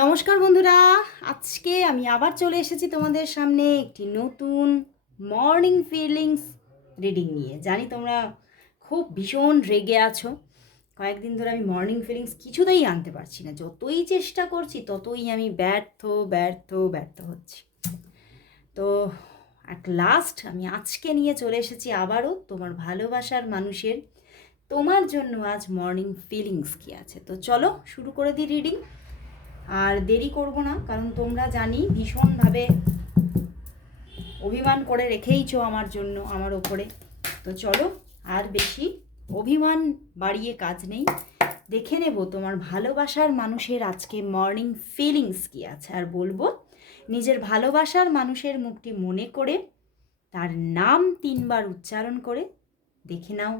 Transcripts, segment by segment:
নমস্কার বন্ধুরা, আজকে আমি আবার চলে এসেছি তোমাদের সামনে একটি নতুন মর্নিং ফিলিংস রিডিং নিয়ে। জানি তোমরা খুব ভীষণ রেগে আছো। কয়েকদিন ধরে আমি মর্নিং ফিলিংস কিছুতেই আনতে পারছি না। যতই চেষ্টা করছি, ততই আমি ব্যর্থ ব্যর্থ ব্যর্থ হচ্ছি। তো অ্যাট লাস্ট আমি আজকে নিয়ে চলে এসেছি আবারও তোমার ভালোবাসার মানুষের। তোমার জন্য আজ মর্নিং ফিলিংস কী আছে? তো চলো শুরু করে দিই রিডিং আর দেরি করব না, কারণ তোমরা জানি ভীষণভাবে অভিমান করে রেখেইছো আমার জন্য, আমার ওপরে। তো চলো, আর বেশি অভিমান বাড়িয়ে কাজ নেই। দেখে নেব তোমার ভালোবাসার মানুষের আজকে মর্নিং ফিলিংস কী আছে, আর বলব, নিজের ভালোবাসার মানুষের মুখটি মনে করে, তার নাম তিনবার উচ্চারণ করে, দেখে নাও,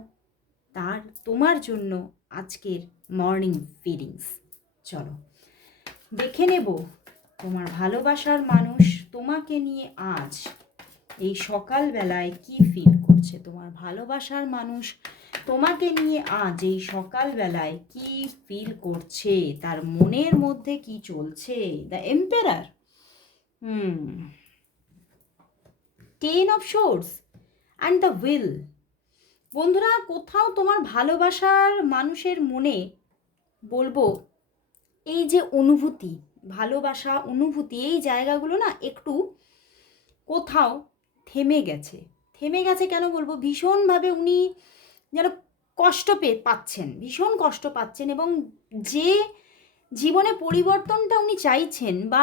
তার তোমার জন্য আজকের মর্নিং ফিলিংস চলো। দেখে নেব। তোমার ভালোবাসার মানুষ তোমাকে নিয়ে আজ এই সকালবেলায় কি ফিল করছে? তোমার ভালোবাসার মানুষ তোমাকে নিয়ে আজ এই সকালবেলায় কি ফিল করছে? তার মনের মধ্যে কি চলছে? The emperor hmm. Ten of swords and the wheel বন্ধুরা, কোথাও তোমার ভালোবাসার মানুষের মনে বলব এই যে অনুভূতি, ভালোবাসা, অনুভূতি, এই জায়গাগুলো না একটু কোথাও থেমে গেছে। থেমে গেছে কেন বলব? ভীষণভাবে উনি যেন কষ্ট পেয়ে পাচ্ছেন, ভীষণ কষ্ট পাচ্ছেন এবং যে জীবনে পরিবর্তনটা উনি চাইছেন বা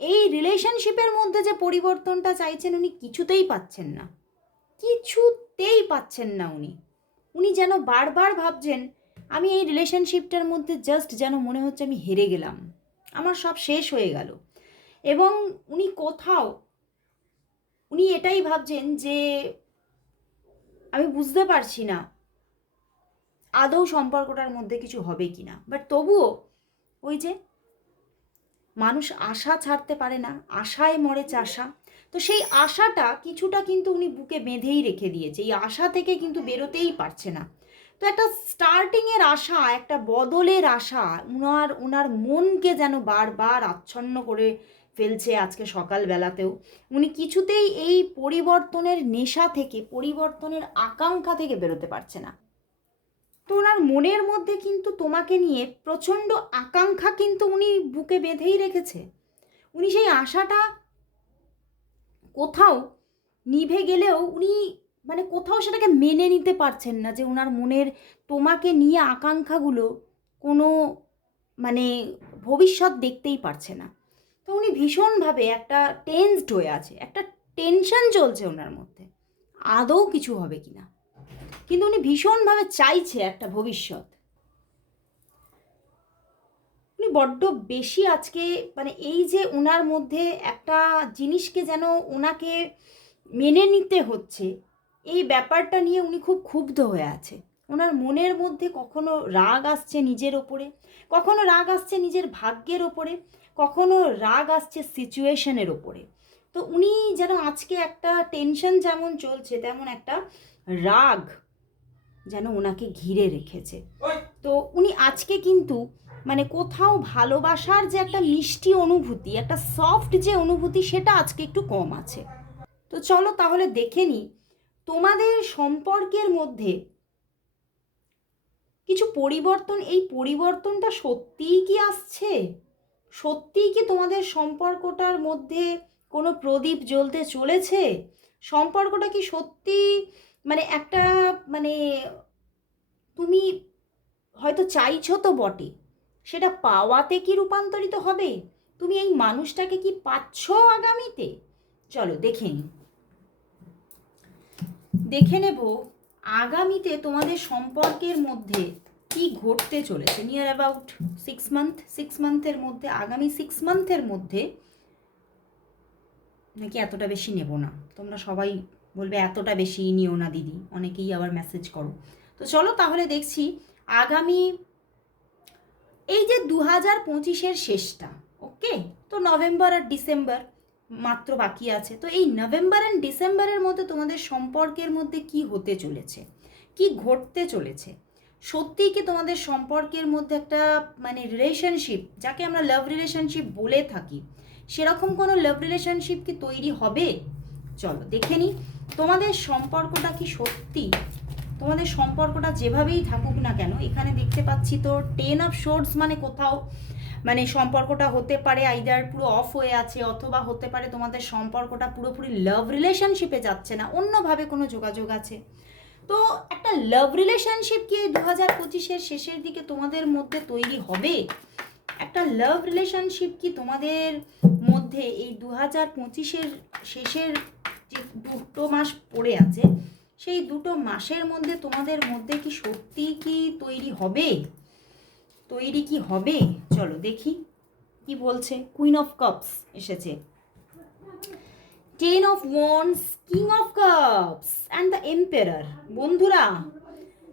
এই রিলেশনশিপের মধ্যে যে পরিবর্তনটা চাইছেন উনি কিছুতেই পাচ্ছেন না। কিছুতেই পাচ্ছেন না উনি। উনি যেন বারবার ভাবছেন আমি এই রিলেশনশিপটার মধ্যে জাস্ট যেন মনে হচ্ছে আমি হেরে গেলাম। আমার সব শেষ হয়ে গেল। এবং উনি কোথাও, উনি এটাই ভাবছেন যে আমি বুঝতে পারছি না আদৌ সম্পর্কটার মধ্যে কিছু হবে কি না বাট তবুও ওই যে মানুষ আশা ছাড়তে পারে না, আশায় মরে চাষা। তো সেই আশাটা কিছুটা কিন্তু উনি বুকে বেঁধেই রেখে দিয়েছে। এই আশা থেকে কিন্তু বেরোতেই পারছে না। তো একটা স্টার্টিংয়ের আশা, একটা বদলের আশা, উনার ওনার মনকে যেন বারবার আচ্ছন্ন করে ফেলছে আজকে সকালবেলাতেও। উনি কিছুতেই এই পরিবর্তনের নেশা থেকে, পরিবর্তনের আকাঙ্ক্ষা থেকে বেরোতে পারছে না। তো ওনার মনের মধ্যে কিন্তু তোমাকে নিয়ে প্রচণ্ড আকাঙ্ক্ষা কিন্তু উনি বুকে বেঁধেই রেখেছে। উনি সেই আশাটা কোথাও নিভে গেলেও উনি মানে কোথাও সেটাকে মেনে নিতে পারছেন না যে ওনার মনের তোমাকে নিয়ে আকাঙ্ক্ষাগুলো কোনো মানে ভবিষ্যৎ দেখতেই পারছে না। তো উনি ভীষণভাবে একটা টেন্সড হয়ে আছে, একটা টেনশন চলছে ওনার মধ্যে, আদৌ কিছু হবে কি না? কিন্তু উনি ভীষণভাবে চাইছে একটা ভবিষ্যৎ। উনি বড্ড বেশি আজকে মানে এই যে ওনার মধ্যে একটা জিনিসকে যেন ওনাকে মেনে নিতে হচ্ছে এই ব্যাপারটা নিয়ে উনি খুব ক্ষুব্ধ হয়ে আছে। ওনার মনের মধ্যে কখনো রাগ আসছে নিজের ওপরে কখনো রাগ আসছে নিজের ভাগ্যের ওপরে কখনো রাগ আসছে সিচুয়েশনের ওপরে। তো উনি যেন আজকে একটা টেনশন যেমন চলছে তেমন একটা রাগ যেন ওনাকে ঘিরে রেখেছে। তো উনি আজকে কিন্তু মানে কোথাও ভালোবাসার যে একটা মিষ্টি অনুভূতি একটা সফট যে অনুভূতি সেটা আজকে একটু কম আছে। তো চলো তাহলে দেখে নিই তোমাদের সম্পর্কের মধ্যে কিছু পরিবর্তন, এই পরিবর্তনটা সত্যিই কি আসছে? সত্যিই কি তোমাদের সম্পর্কটার মধ্যে কোনো প্রদীপ জ্বলতে চলেছে? সম্পর্কটা কি সত্যি মানে একটা মানে তুমি হয়তো চাইছো তো বটে, সেটা পাওয়াতে কি রূপান্তরিত হবে? তুমি এই মানুষটাকে কি পাচ্ছ আগামীতে? চলো দেখে নিই। দেখে নেব আগামীতে তোমাদের সম্পর্কের মধ্যে কি ঘটতে চলেছে near about six month six মান্থের মধ্যে, আগামী সিক্স মান্থের মধ্যে নাকি এতটা বেশি নেব না? তোমরা সবাই বলবে এতটা বেশি নিও না দিদি, অনেকেই আবার মেসেজ করো। তো চলো তাহলে দেখছি আগামী এই যে দু হাজার পঁচিশের শেষটা ওকে তো নভেম্বর আর ডিসেম্বর মাত্র বাকি আছে। তো এই নভেম্বর অ্যান্ড ডিসেম্বরের মধ্যে তোমাদের সম্পর্কের মধ্যে কি হতে চলেছে? কি ঘটতে চলেছে? সত্যিই কি তোমাদের সম্পর্কের মধ্যে একটা মানে রিলেশনশিপ যাকে আমরা লাভ রিলেশনশিপ বলে থাকি, সেরকম কোনো লাভ রিলেশনশিপ কি তৈরি হবে? চলো দেখে নিই। তোমাদের সম্পর্কটা কি সত্যি তোমাদের সম্পর্কটা যেভাবেই থাকুক না কেন, এখানে দেখতে পাচ্ছি তো টেন অফ শোর্টস মানে কোথাও মানে সম্পর্কটা হতে পারে আইদার পুরো অফ হয়ে আছে অথবা হতে পারে তোমাদের সম্পর্কটা পুরোপুরি লাভ রিলেশনশিপে যাচ্ছে না, অন্যভাবে কোনো যোগাযোগ আছে। তো একটা লাভ রিলেশনশিপ কি এই দু হাজার পঁচিশের শেষের দিকে তোমাদের মধ্যে তৈরি হবে? একটা লাভ রিলেশনশিপ কি তোমাদের মধ্যে এই দু হাজার পঁচিশের শেষের যে দুটো মাস পড়ে আছে সেই দুটো মাসের মধ্যে তোমাদের মধ্যে কি সত্যি কি তৈরি হবে? তৈরি কি হবে? চলো দেখি কি বলছে। কুইন অফ কাপস এসেছে। Ten of wands king of cups and the emperor বন্ধুরা,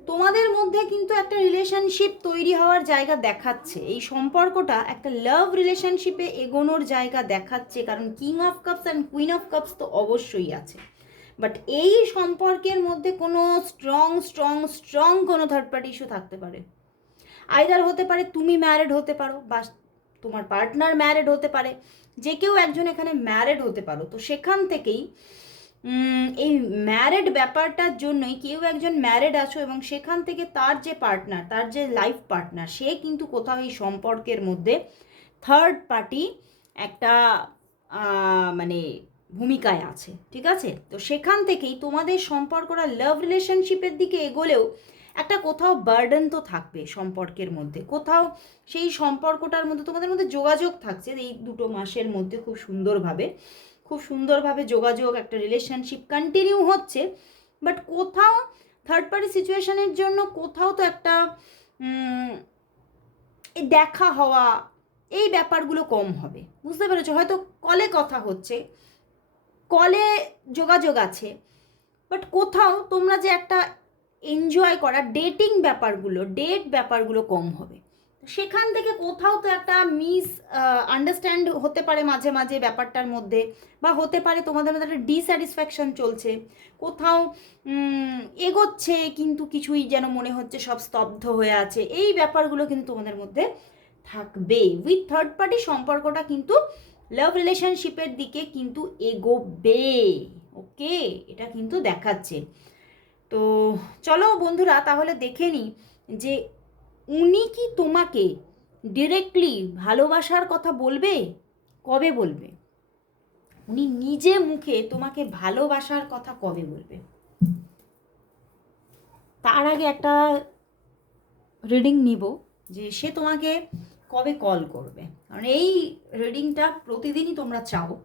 তোমাদের মধ্যে কিন্তু একটা রিলেশনশিপ তৈরি হওয়ার জায়গা দেখাচ্ছে। এই সম্পর্কটা একটা লাভ রিলেশনশিপে এগোনোর জায়গা দেখাচ্ছে। কারণ king of cups and queen of cups তো অবশ্যই আছে। বাট এই সম্পর্কের মধ্যে কোনো স্ট্রং স্ট্রং স্ট্রং কোনো থার্ড পার্টি ইস্যু থাকতে পারে। আইদার হতে পারে তুমি ম্যারেড হতে পারো বা তোমার পার্টনার ম্যারেড হতে পারে। যে কেউ একজন এখানে ম্যারেড হতে পারো। তো সেখান থেকেই এই ম্যারেড ব্যাপারটার জন্যই কেউ একজন ম্যারেড আছো এবং সেখান থেকে তার যে পার্টনার তার যে লাইফ পার্টনার সে কিন্তু কোথাও এই সম্পর্কের মধ্যে থার্ড পার্টি একটা মানে ভূমিকায় আছে, ঠিক আছে? তো সেখান থেকেই তোমাদের সম্পর্কটা লাভ রিলেশনশিপের দিকে এগোলেও একটা কোথাও বার্ডেন তো থাকবে সম্পর্কের মধ্যে। কোথাও সেই সম্পর্কটার মধ্যে, তোমাদের মধ্যে যোগাযোগ থাকছে এই দুটো মাসের মধ্যে খুব সুন্দরভাবে খুব সুন্দরভাবে যোগাযোগ, একটা রিলেশনশিপ কন্টিনিউ হচ্ছে। বাট কোথাও থার্ড পার্টি সিচুয়েশনের জন্য কোথাও তো একটা দেখা হওয়া, এই ব্যাপারগুলো কম হবে। বুঝতে পেরেছ? হয়তো কলে কথা হচ্ছে কলে যোগাযোগ আছে বাট কোথাও তোমরা যে একটা এনজয় করা ডেটিং ব্যাপারগুলো ডেট ব্যাপারগুলো কম হবে। সেখান থেকে কোথাও তো একটা মিস আন্ডারস্ট্যান্ড হতে পারে মাঝে মাঝে ব্যাপারটার মধ্যে, বা হতে পারে তোমাদের মধ্যে একটা ডিস্যাটিসফ্যাকশন চলছে, কোথাও এগোচ্ছে, কিন্তু কিছুই যেন মনে হচ্ছে সব স্তব্ধ হয়ে আছে, এই ব্যাপারগুলো কিন্তু তোমাদের মধ্যে থাকবে উইথ থার্ড পার্টি সম্পর্কটা কিন্তু লাভ রিলেশনশিপের দিকে কিন্তু এগোবে। ওকে এটা কিন্তু দেখাচ্ছে। তো চলো বন্ধুরা, তাহলে দেখে নিই যে উনি কি তোমাকে ডিরেক্টলি ভালোবাসার কথা বলবে? কবে বলবে? উনি নিজে মুখে তোমাকে ভালোবাসার কথা কবে বলবে? তার আগে একটা রিডিং নিব, যে সে তোমাকে কবে কল করবে? কারণ এই রিডিংটা প্রতিদিনই তোমরা চাও।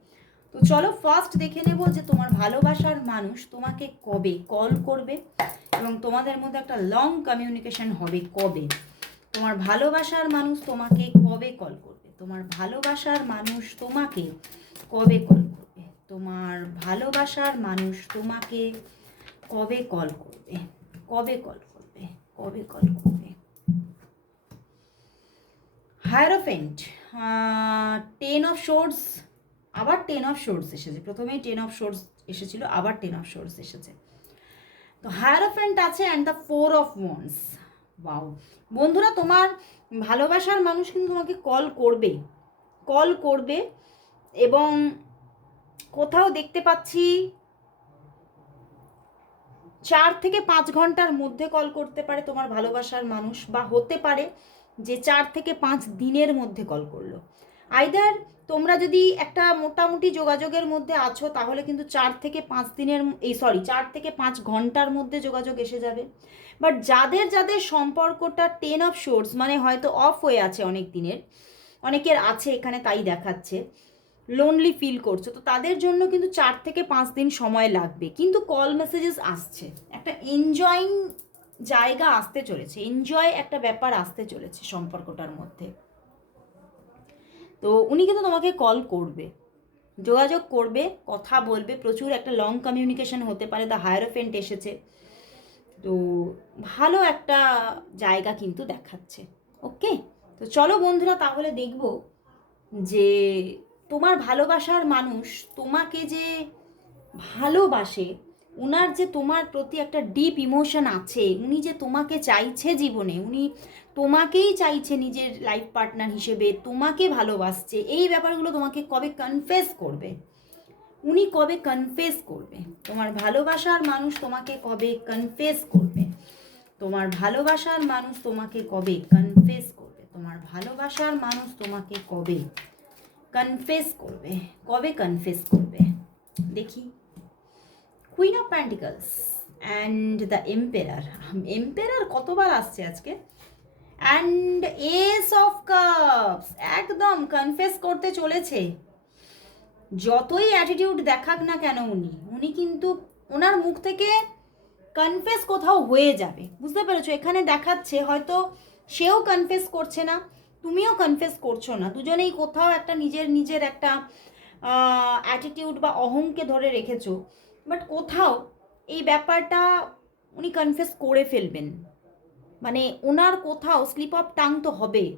তো চলো ফার্স্ট দেখে নেব যে তোমার ভালোবাসার মানুষ তোমাকে কবে কল করবে এবং তোমাদের মধ্যে একটা লং কমিউনিকেশন হবে কবে? তোমার ভালোবাসার মানুষ তোমাকে কবে কল করবে? তোমার ভালোবাসার মানুষ তোমাকে কবে কল করবে? তোমার ভালোবাসার মানুষ তোমাকে কবে কল করবে? কবে কল করবে? কবে কল করবে? হায়ারোফেন্ট টেন অফ শোর্টস আবার টেন অফ শোর্টস এসেছে। প্রথমেই টেন অফ শোর্টস এসেছিল, আবার টেন অফ শোর্টস এসেছে। তো হায়ারোফেন্ট আছে and the four of wands বাউ বন্ধুরা, তোমার ভালোবাসার মানুষ কিন্তু তোমাকে কল করবে। কল করবে এবং কোথাও দেখতে পাচ্ছি চার থেকে পাঁচ ঘণ্টার মধ্যে কল করতে পারে তোমার ভালোবাসার মানুষ বা হতে পারে। যে চার থেকে পাঁচ দিনের মধ্যে কল করল। আইদার তোমরা যদি একটা মোটামুটি যোগাযোগের মধ্যে আছো, তাহলে কিন্তু চার থেকে পাঁচ দিনের এই সরি চার থেকে পাঁচ ঘণ্টার মধ্যে যোগাযোগ এসে যাবে। বাট যাদের যাদের সম্পর্কটা টেন অফ শোর্স মানে হয়তো অফ হয়ে আছে অনেক দিনের, অনেকের আছে এখানে তাই দেখাচ্ছে লোনলি ফিল করছ, তো তাদের জন্য কিন্তু চার থেকে পাঁচ দিন সময় লাগবে। কিন্তু কল মেসেজেস আসছে। একটা এনজয়িং জায়গা আসতে চলেছে এনজয় একটা ব্যাপার আসতে চলেছে সম্পর্কটার মধ্যে। তো উনি কিন্তু তোমাকে কল করবে, যোগাযোগ করবে, কথা বলবে, প্রচুর একটা লং কমিউনিকেশন হতে পারে দ্য হায়ারোফেন্ট এসেছে। তো ভালো একটা জায়গা কিন্তু দেখাচ্ছে ওকে তো চলো বন্ধুরা তাহলে দেখব যে তোমার ভালোবাসার মানুষ তোমাকে যে ভালোবাসে ওনার যে তোমার প্রতি একটা ডিপ ইমোশন আছে, উনি যে তোমাকে চাইছে জীবনে, উনি তোমাকেই চাইছে নিজের লাইফ পার্টনার হিসেবে, তোমাকে ভালোবাসছে, এই ব্যাপারগুলো তোমাকে কবে কনফেস করবে? উনি কবে কনফেস করবে? তোমার ভালোবাসার মানুষ তোমাকে কবে কনফেস করবে? তোমার ভালোবাসার মানুষ তোমাকে কবে কনফেস করবে? তোমার ভালোবাসার মানুষ তোমাকে কবে কনফেস করবে? কবে কনফেস করবে? দেখি। Queen of pentacles and the emperor emperor কতবার আসছে আজকে? অ্যান্ড এস অফ কাপস একদম কনফেস করতে চলেছে। যতই অ্যাটিটিউড দেখাক না কেন উনি উনি কিন্তু ওনার মুখ থেকে কনফেস কোথাও হয়ে যাবে। বুঝতে পেরেছ? এখানে দেখাচ্ছে হয়তো সেও কনফেস করছে না, তুমিও কনফেস করছ না। দুজনেই কোথাও একটা নিজের নিজের একটা অ্যাটিটিউড বা অহংকে ধরে রেখেছো। বাট কোথাও এই ব্যাপারটা উনি কনফেস করে ফেলবেন। মানে ওনার কোথাও স্লিপ অফ টাং তো হবে।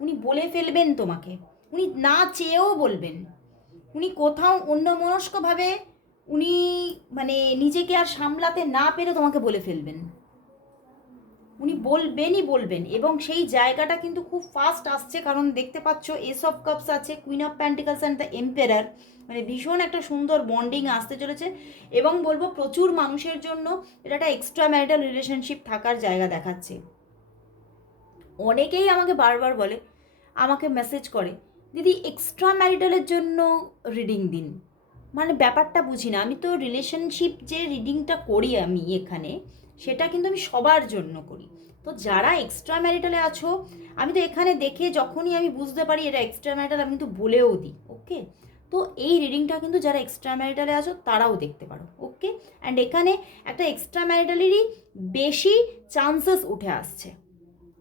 উনি বলে ফেলবেন তোমাকে। উনি না চেয়েও বলবেন। উনি কোথাও অন্যমনস্কভাবে উনি মানে নিজেকে আর সামলাতে না পেরে তোমাকে বলে ফেলবেন। উনি বলবেনই বলবেন এবং সেই জায়গাটা কিন্তু খুব ফাস্ট আসছে, কারণ দেখতে পাচ্ছ এস অফ কাপস আছে queen of pentacles and the emperor মানে ভীষণ একটা সুন্দর বন্ডিং আসতে চলেছে এবং বলব প্রচুর মানুষের জন্য এটা একটা এক্সট্রা ম্যারিটাল রিলেশনশিপ থাকার জায়গা দেখাচ্ছে। অনেকেই আমাকে বারবার বলে, আমাকে মেসেজ করে, দিদি এক্সট্রা ম্যারিটালের জন্য রিডিং দিন। মানে ব্যাপারটা বুঝি না। আমি তো রিলেশনশিপ যে রিডিংটা করি আমি এখানে সেটা কিন্তু আমি সবার জন্য করি। তো যারা এক্সট্রা ম্যারিটালে আছো, আমি তো এখানে দেখে যখনই আমি বুঝতে পারি এটা এক্সট্রা ম্যারিটাল আমি কিন্তু বলেও দিই, ওকে? তো এই রিডিংটা কিন্তু যারা এক্সট্রা ম্যারিটালে আছো, তারাও দেখতে পারো, ওকে? অ্যান্ড এখানে একটা এক্সট্রা ম্যারিটালেরই বেশি চান্সেস উঠে আসছে।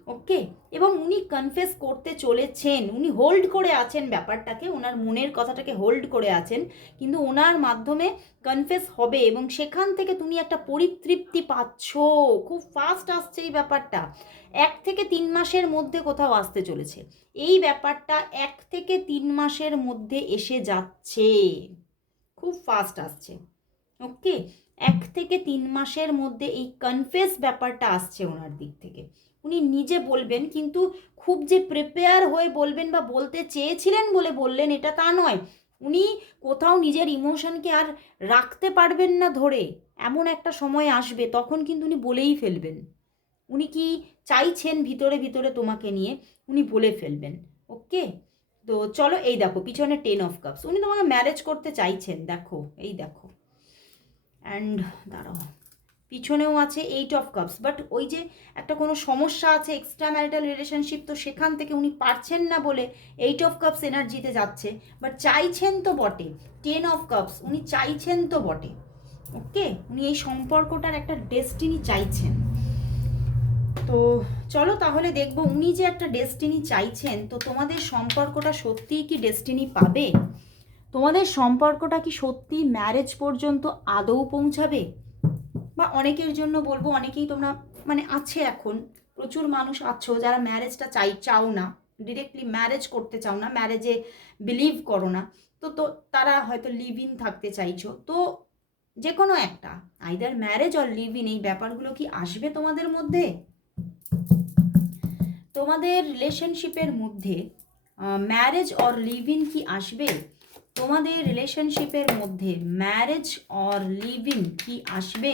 ওকে? এবং উনি কনফেস করতে চলেছেন। উনি হোল্ড করে আছেন ব্যাপারটাকে, ওনার মনের কথাটাকে হোল্ড করে আছেন। কিন্তু ওনার মাধ্যমে কনফেস হবে এবং সেখান থেকে তুমি একটা পরিতৃপ্তি পাচ্ছ। খুব ফাস্ট আসছে এই ব্যাপারটা। এক থেকে তিন মাসের মধ্যে কোথাও আসতে চলেছে। এই ব্যাপারটা এক থেকে তিন মাসের মধ্যে এসে যাচ্ছে। খুব ফাস্ট আসছে। ওকে? এক থেকে তিন মাসের মধ্যে এই কনফেস ব্যাপারটা আসছে ওনার দিক থেকে। উনি নিজে বলবেন, কিন্তু খুব যে প্রিপেয়ার হয়ে বলবেন বা বলতে চেয়েছিলেন বলে বললেন, এটা তা নয়। উনি কোথাও নিজের ইমোশনকে আর রাখতে পারবেন না ধরে, এমন একটা সময় আসবে, তখন কিন্তু উনি বলেই ফেলবেন। উনি কি চাইছেন ভিতরে ভিতরে তোমাকে নিয়ে? উনি বলে ফেলবেন। ওকে তো চলো, এই দেখো, পিছনে টেন অফ কাপস উনি তোমাকে ম্যারেজ করতে চাইছেন, দেখো, এই দেখো। অ্যান্ড দাঁড়াও। পিছনেও আছে এইট অফ কাপস বাট ওই যে একটা কোনো সমস্যা আছে এক্সট্রা ম্যারিটাল রিলেশনশিপ তো সেখান থেকে উনি পারছেন না বলে এইট অফ কাপস এনার্জিতে যাচ্ছে বাট চাইছেন তো বটে। টেন অফ কাপস উনি চাইছেন তো বটে। ওকে? উনি এই সম্পর্কটার একটা ডেস্টিনি চাইছেন। তো চলো তাহলে দেখব, উনি যে একটা ডেস্টিনি চাইছেন, তো তোমাদের সম্পর্কটা সত্যিই কি ডেস্টিনি পাবে? তোমাদের সম্পর্কটা কি সত্যি ম্যারেজ পর্যন্ত আদৌ পৌঁছাবে? বা অনেকের জন্য বলব, অনেকেই তোমরা মানে আছে এখন, প্রচুর মানুষ আছো যারা ম্যারেজটা চাই, চাও না ডিরেক্টলি ম্যারেজ করতে চাও না ম্যারেজে বিলিভ করো না, তো তো তারা হয়তো লিভ ইন থাকতে চাইছো, তো যে কোনো একটা either marriage or live in এই ব্যাপারগুলো কি আসবে তোমাদের মধ্যে? তোমাদের রিলেশনশিপের মধ্যে ম্যারেজ অর লিভ ইন কি আসবে? তোমাদের রিলেশনশিপের মধ্যে ম্যারেজ অর লিভ ইন কি আসবে?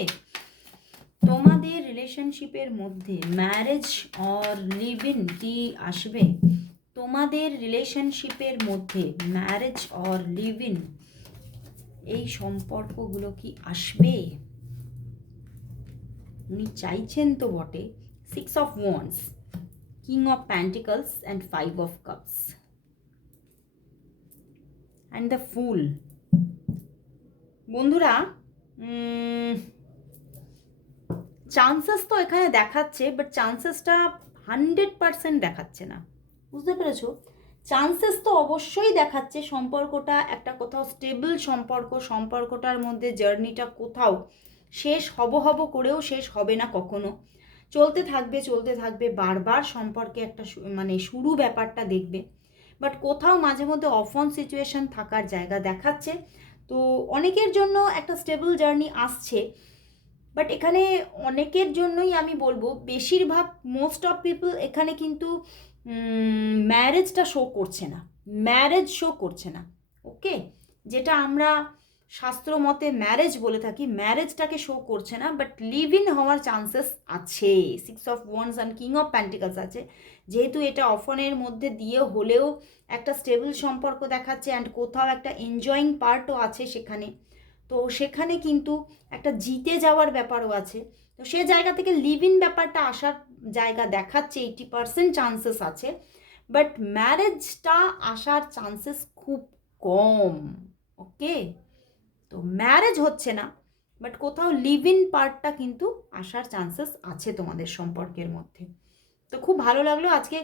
তোমাদের রিলেশনশিপের মধ্যে ম্যারেজ অর লিভ ইন কি আসবে? তোমাদের রিলেশনশিপের মধ্যে ম্যারেজ অর লিভ ইন এই সম্পর্কগুলো কি আসবে? উনি চাইছেন তো বটে। Six of wands king of pentacles and five of cups and the fool বন্ধুরা চান্সেস তো এখানে দেখাচ্ছে বাট চান্সেসটা হান্ড্রেড পারসেন্ট দেখাচ্ছে না। বুঝতে পেরেছ? চান্সেস তো অবশ্যই দেখাচ্ছে সম্পর্কটা, একটা কোথাও স্টেবল সম্পর্ক, সম্পর্কটার মধ্যে জার্নিটা কোথাও শেষ হব হব করেও শেষ হবে না কখনো। চলতে থাকবে চলতে থাকবে, বারবার সম্পর্কে একটা মানে শুরু ব্যাপারটা দেখবে। বাট কোথাও মাঝে মধ্যে অফ অন সিচুয়েশন থাকার জায়গা দেখাচ্ছে। তো অনেকের জন্য একটা স্টেবল জার্নি আসছে বাট এখানে অনেকের জন্যই আমি বলব, বেশিরভাগ মোস্ট অফ পিপল এখানে কিন্তু ম্যারেজটা শো করছে না। ম্যারেজ শো করছে না। ওকে যেটা আমরা শাস্ত্র মতে ম্যারেজ বলে থাকি ম্যারেজটাকে শো করছে না বাট লিভ ইন হওয়ার চান্সেস আছে। Six of wands and king of pentacles আছে। যেহেতু এটা অফনের মধ্যে দিয়ে হলেও একটা স্টেবল সম্পর্ক দেখাচ্ছে অ্যান্ড কোথাও একটা এনজয়িং পার্টও আছে সেখানে। তো সেখানে কিন্তু একটা জিতে যাওয়ার ব্যাপারও আছে। তো সে জায়গা থেকে লিভ ইন ব্যাপারটা আসার জায়গা দেখাচ্ছে এইটি পার্সেন্ট চান্সেস আছে। বাট ম্যারেজটা আসার চান্সেস খুব কম ওকে তো ম্যারেজ হচ্ছে না বাট কোথাও লিভ ইন পার্টটা কিন্তু আসার চান্সেস আছে তোমাদের সম্পর্কের মধ্যে। তো খুব ভালো লাগল আজকে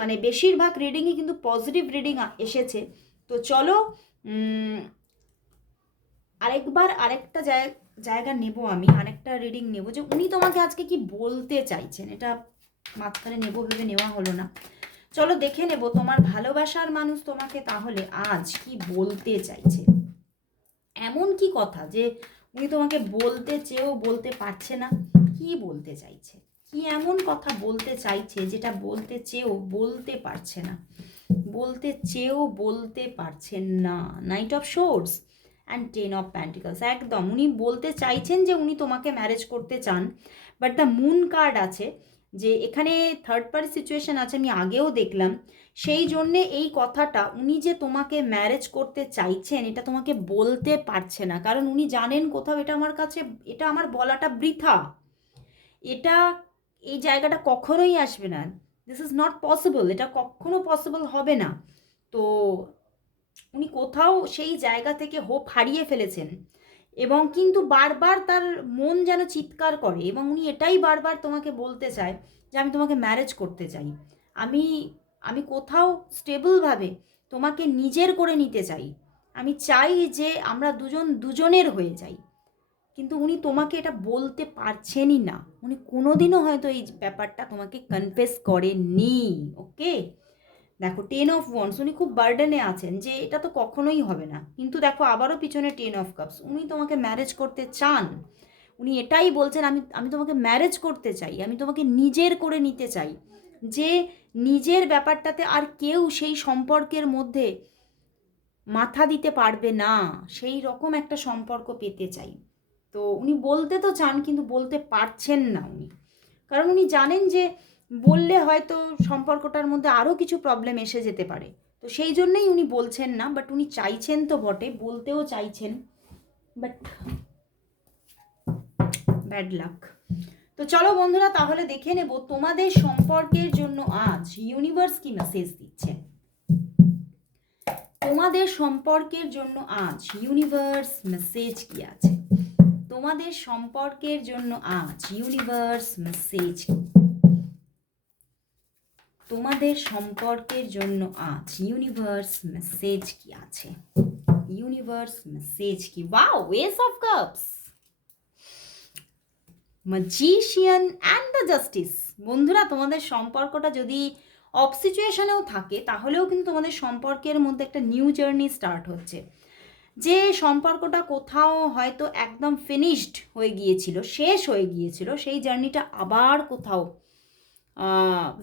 মানে বেশিরভাগ রিডিংই কিন্তু পজিটিভ রিডিং এসেছে। তো চলো আরেকবার আরেকটা জায়- জায়গা নেব আমি, আরেকটা রিডিং নেব যে উনি তোমাকে আজকে কি বলতে চাইছেন? এটা মাঝখানে নেব ভেবে নেওয়া হলো না। চলো দেখে নেব, তোমার ভালোবাসার মানুষ তোমাকে তাহলে আজ কি বলতে চাইছে? এমন কি কথা যে উনি তোমাকে বলতে চেয়েও বলতে পারছে না, কি বলতে চাইছে? কি এমন কথা বলতে চাইছে যেটা বলতে চেয়েও বলতে পারছে না? বলতে চেয়েও বলতে পারছেন না। Knight of swords and ten of pentacles একদম, উনি বলতে চাইছেন যে উনি তোমাকে ম্যারেজ করতে চান বাট দ্য মুন কার্ড আছে, যে এখানে থার্ড পার্টি সিচুয়েশন আছে, আমি আগেও দেখলাম, সেই জন্যে এই কথাটা, উনি যে তোমাকে ম্যারেজ করতে চাইছেন, এটা তোমাকে বলতে পারছে না, কারণ উনি জানেন কোথাও এটা আমার কাছে, এটা আমার বলাটা বৃথা। এটা, এই জায়গাটা কখনোই আসবে না। দিস ইজ নট পসিবল এটা কখনো পসিবল হবে না। তো উনি কোথাও সেই জায়গা থেকে হোপ হারিয়ে ফেলেছেন এবং কিন্তু বারবার তার মন যেন চিৎকার করে এবং উনি এটাই বারবার তোমাকে বলতে চায় যে আমি তোমাকে ম্যারেজ করতে চাই। আমি আমি কোথাও স্টেবলভাবে তোমাকে নিজের করে নিতে চাই। আমি চাই যে আমরা দুজন দুজনের হয়ে যাই। কিন্তু উনি তোমাকে এটা বলতে পারছেনই না। উনি কোনোদিনও হয়তো এই ব্যাপারটা তোমাকে কনফেস করেননি ওকে দেখো টেন অফ ওয়ান্স উনি খুব বার্ডেনে আছেন যে এটা তো কখনোই হবে না। কিন্তু দেখো, আবারও পিছনে টেন অফ কাপস উনি তোমাকে ম্যারেজ করতে চান। উনি এটাই বলছেন, আমি আমি তোমাকে ম্যারেজ করতে চাই, আমি তোমাকে নিজের করে নিতে চাই। যে নিজের ব্যাপারটাতে আর কেউ সেই সম্পর্কের মধ্যে মাথা দিতে পারবে না, সেই রকম একটা সম্পর্ক পেতে চাই। তো উনি বলতে তো চান, কিন্তু বলতে পারছেন না উনি। কারণ উনি জানেন যে বললে হয়তো সম্পর্কটার মধ্যে আরও কিছু প্রবলেম এসে যেতে পারে। তো সেই জন্যই উনি বলছেন না বাট উনি চাইছেন তো বটে, বলতেও চাইছেন বাট ব্যাড লাক তো চলো বন্ধুরা, তাহলে দেখে নেব তোমাদের সম্পর্কের জন্য আজ ইউনিভার্স কি মেসেজ দিচ্ছে। তোমাদের সম্পর্কের জন্য আজ ইউনিভার্স মেসেজ কি আছে? তোমাদের সম্পর্কের জন্য আজ ইউনিভার্স মেসেজ তোমাদের সম্পর্কের জন্য আজ ইউনিভার্স মেসেজ কি আছে? ইউনিভার্স মেসেজ কি? Wow ace of cups magician and the justice বন্ধুরা, তোমাদের সম্পর্কটা যদি অফ সিচুয়েশনেও থাকে, তাহলেও কিন্তু তোমাদের সম্পর্কের মধ্যে একটা নিউ জার্নি স্টার্ট হচ্ছে। যে সম্পর্কটা কোথাও হয়তো একদম ফিনিশড হয়ে গিয়েছিল, শেষ হয়ে গিয়েছিল, সেই জার্নিটা আবার কোথাও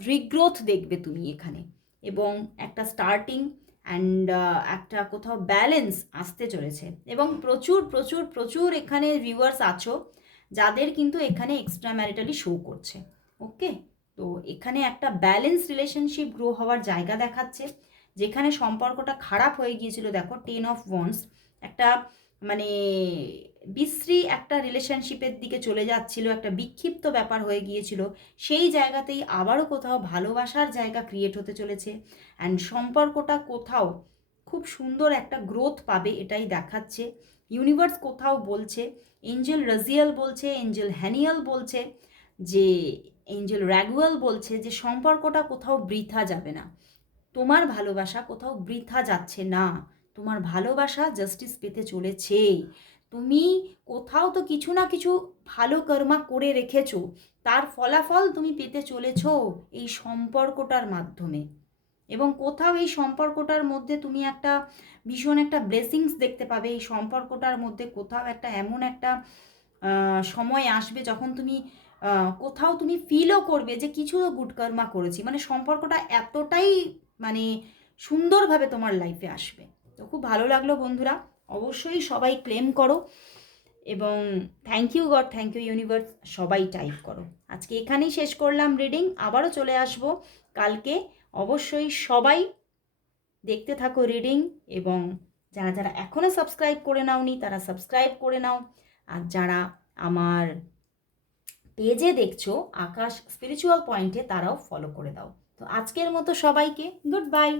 রিগ্রোথ দেখবে তুমি এখানে। এবং একটা স্টার্টিং অ্যান্ড একটা কোথাও ব্যালেন্স আসতে চলেছে। এবং প্রচুর প্রচুর প্রচুর এখানে ভিউয়ার্স আছো, যাদের কিন্তু এখানে এক্সট্রা ম্যারিটালি শো করছে। ওকে তো এখানে একটা ব্যালেন্স রিলেশনশিপ গ্রো হওয়ার জায়গা দেখাচ্ছে। যেখানে সম্পর্কটা খারাপ হয়ে গিয়েছিল, দেখো টেন অফ ওয়ান্স একটা মানে বিশ্রী একটা রিলেশনশিপের দিকে চলে যাচ্ছিল, একটা বিক্ষিপ্ত ব্যাপার হয়ে গিয়েছিল, সেই জায়গাতেই আবারও কোথাও ভালোবাসার জায়গা ক্রিয়েট হতে চলেছে। অ্যান্ড সম্পর্কটা কোথাও খুব সুন্দর একটা গ্রোথ পাবে এটাই দেখাচ্ছে। ইউনিভার্স কোথাও বলছে এঞ্জেল রাজিয়াল বলছে এঞ্জেল হ্যানিয়াল বলছে, যে এঞ্জেল র্যাগুয়াল বলছে যে সম্পর্কটা কোথাও বৃথা যাবে না। তোমার ভালোবাসা কোথাও বৃথা যাচ্ছে না। তোমার ভালোবাসা জাস্টিস পেতে চলেছে তুমি কোথাও তো কিছু না কিছু ভালো কর্মা করে রেখেছো। তার ফলাফল তুমি পেতে চলেছ এই সম্পর্কটার মাধ্যমে। এবং কোথাও এই সম্পর্কটার মধ্যে তুমি একটা ভীষণ একটা ব্লেসিংস দেখতে পাবে। এই সম্পর্কটার মধ্যে কোথাও একটা এমন একটা সময় আসবে যখন তুমি কোথাও তুমি ফিলও করবে যে কিছু তো গুড কর্মা করেছি। মানে সম্পর্কটা এতটাই মানে সুন্দরভাবে তোমার লাইফে আসবে। তো খুব ভালো লাগল বন্ধুরা। অবশ্যই সবাই ক্লেম করো এবং thank you God thank you universe সবাই টাইপ করো। আজকে এখানেই শেষ করলাম রিডিং আবারও চলে আসব কালকে। অবশ্যই সবাই দেখতে থাকো রিডিং এবং যারা যারা এখনও সাবস্ক্রাইব করে নাওনি, তারা সাবস্ক্রাইব করে নাও। আর যারা আমার পেজে দেখছ, আকাশ স্পিরিচুয়াল পয়েন্টে তারাও ফলো করে দাও। তো আজকের মতো সবাইকে গুড বাই